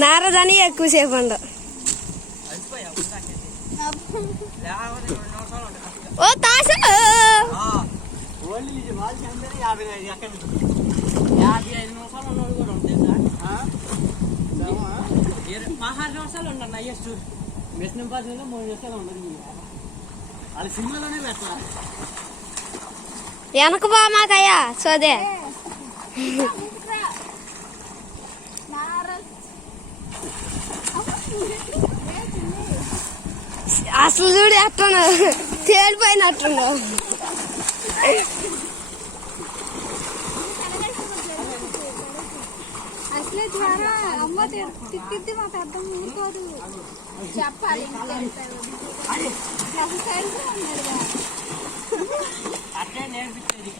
నారదని ఎక్కువసేపు ఉండవు. ఓ తాసు పదహారు నిమిషాలు ఉండండి హైయెస్ట్. మెషిన్ పాసింగ్లో 3 నిమిషాలు ఉండదు. వాళ్ళ సినిమాలోనే పెట్టాలి. వెనక బా మాకయ్యా సోదే. అసలు చూడు ఎట్టున్నావు, తేలిపోయినట్టున్నావు. అసలే ద్వారా అమ్మ తిట్టిద్ది, మా పెద్ద ఊరుకోదు. చెప్పాలి అట్లే నేర్పించేది.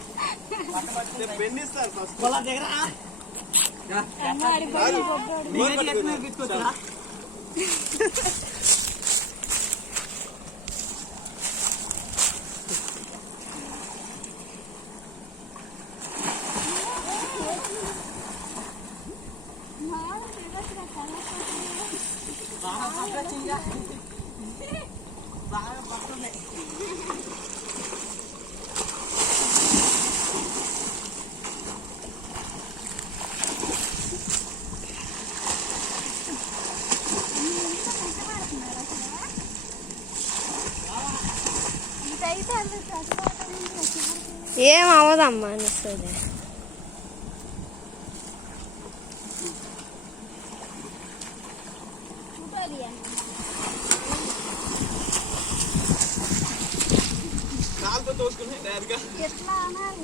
బాగా పడుతుంది. ఏం అవ్వదమ్మా అనిస్తుంది. ఎట్లా అనాలి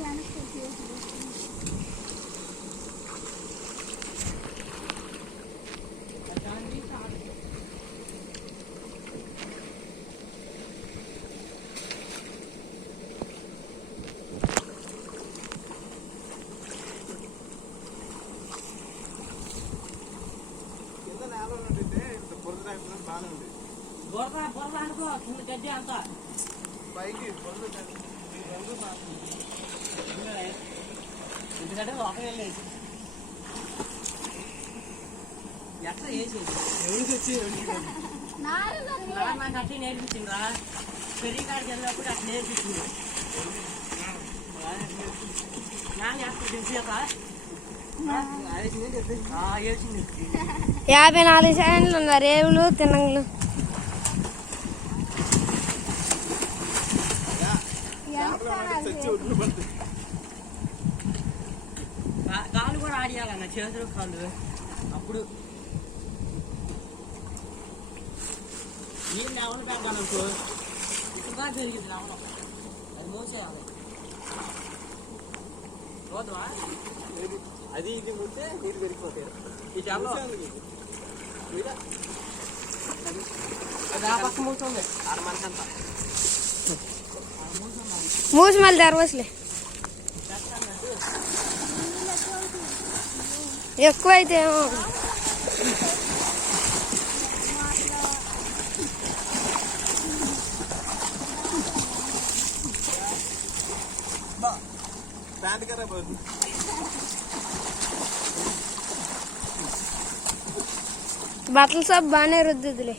బొరద అనుకో కింద గడ్డి అంతా పైకి ఎందుకంటే లోపల వెళ్ళేసి ఎట్లా వేసేది ఎవరికి వచ్చి నాకు అట్లా నేర్పించిందా. పెరిగి కాడికి వెళ్ళినప్పుడు అట్లా నేర్పించింది. నాన్న ఎక్కడ తెలిసాక 54 సెకండ్లు ఉన్నారు. రేవులు తినంగులు కాళ్ళు కూడా ఆడియాలన్న, చేతులు కాళ్ళు. అప్పుడు నీళ్ళు ఎవరు పెడతాననుకో ఇక్కడ దాకా జరిగింది. నవ్వడం అది మోసేయాలి. పోదువా అది ఇది ముందే నీరు పెరిగిపోతాయి. ఈ చేపలు అది ఆ పక్క మూస్తుంది. 6 మంది అంతా మూసి మళ్ళీ తెరవచ్చులే. ఎక్కువైతే ఏమో బట్టల సబ్బు బాగానే రుద్దులే.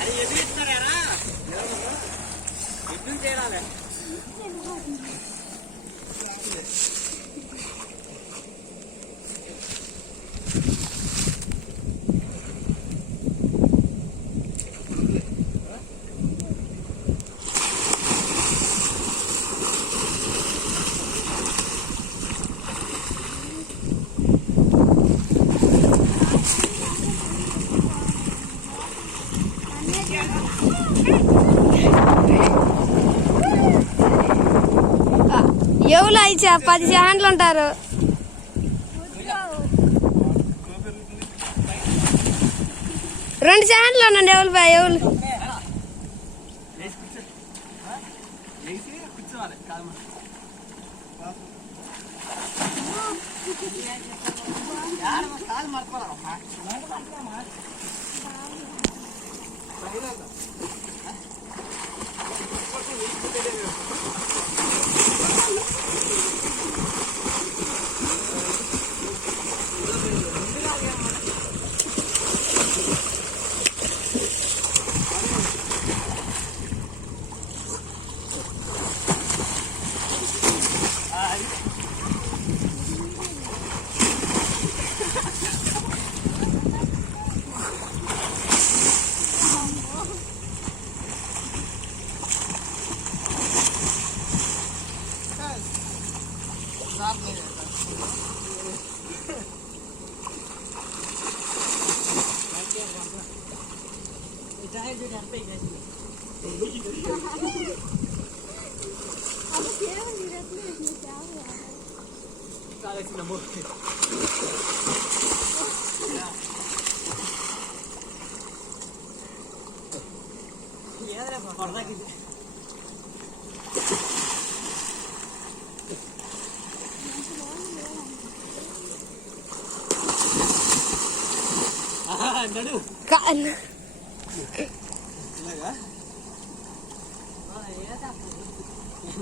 అది ఎదురుస్తారా ఎదురు చేయాలి. ఎవరు 10 సెకండ్లు ఉంటారు. 2 సెకండ్లు ఉండండి. ఎవరు బాయ్ ఎవరు కూర్చోవాలి కాదు కాలు మర్చిపోరా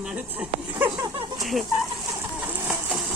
నడు